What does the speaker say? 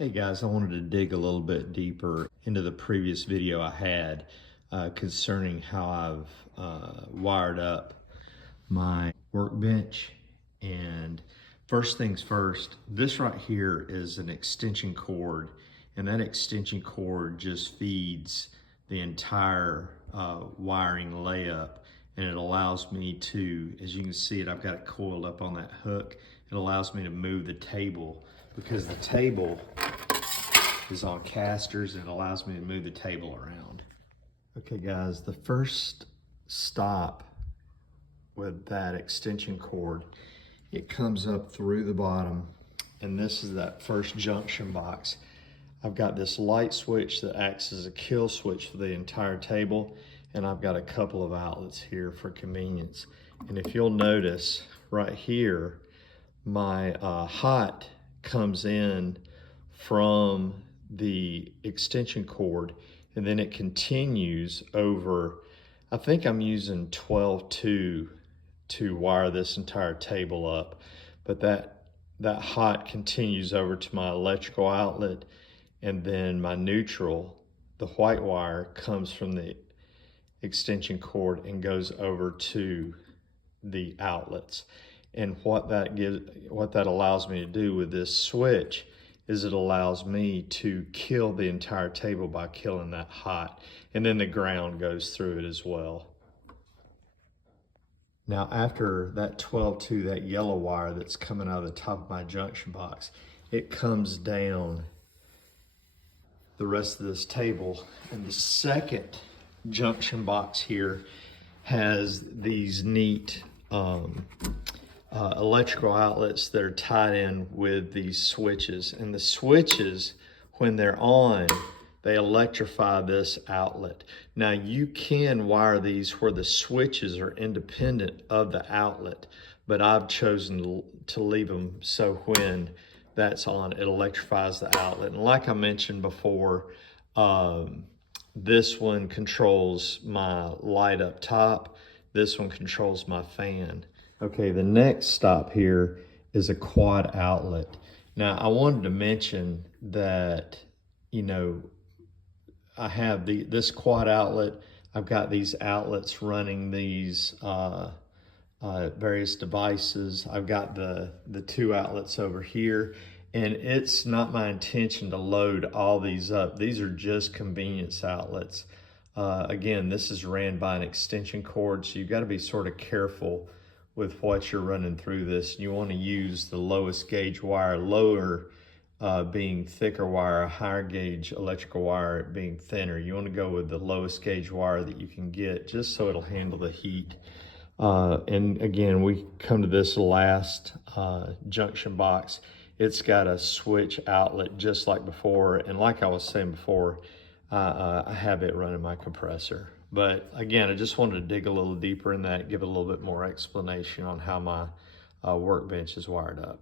Hey guys, I wanted to dig a little bit deeper into the previous video I had concerning how I've wired up my workbench. And first things first, this right here is an extension cord, and that extension cord just feeds the entire wiring layup, and it allows me to, as you can see it, I've got it coiled up on that hook. It allows me to move the table because the table is on casters, and it allows me to move the table around. Okay guys, the first stop with that extension cord, it comes up through the bottom, and this is that first junction box. I've got this light switch that acts as a kill switch for the entire table, and I've got a couple of outlets here for convenience. And if you'll notice right here, my hot comes in from the extension cord, and then it continues over. I think I'm using 12-2 to wire this entire table up, but that hot continues over to my electrical outlet, and then my neutral, the white wire, comes from the extension cord and goes over to the outlets. And what that allows me to do with this switch is it allows me to kill the entire table by killing that hot, and then the ground goes through it as well. Now after that 12-2, that yellow wire that's coming out of the top of my junction box, it comes down the rest of this table, and the second junction box here has these neat electrical outlets that are tied in with these switches. And the switches, when they're on, they electrify this outlet. Now you can wire these where the switches are independent of the outlet, but I've chosen to leave them so when that's on, it electrifies the outlet. And like I mentioned before, this one controls my light up top. This one controls my fan. Okay, the next stop here is a quad outlet. Now, I wanted to mention that, you know, I have this quad outlet. I've got these outlets running these various devices. I've got the two outlets over here, and it's not my intention to load all these up. These are just convenience outlets. Again, this is ran by an extension cord, so you've got to be sort of careful with what you're running through this. You want to use the lowest gauge wire, lower being thicker wire, higher gauge electrical wire being thinner. You want to go with the lowest gauge wire that you can get, just so it'll handle the heat. And again, we come to this last junction box. It's got a switch outlet just like before, and like I was saying before, I have it running my compressor. But again, I just wanted to dig a little deeper in that, give a little bit more explanation on how my workbench is wired up.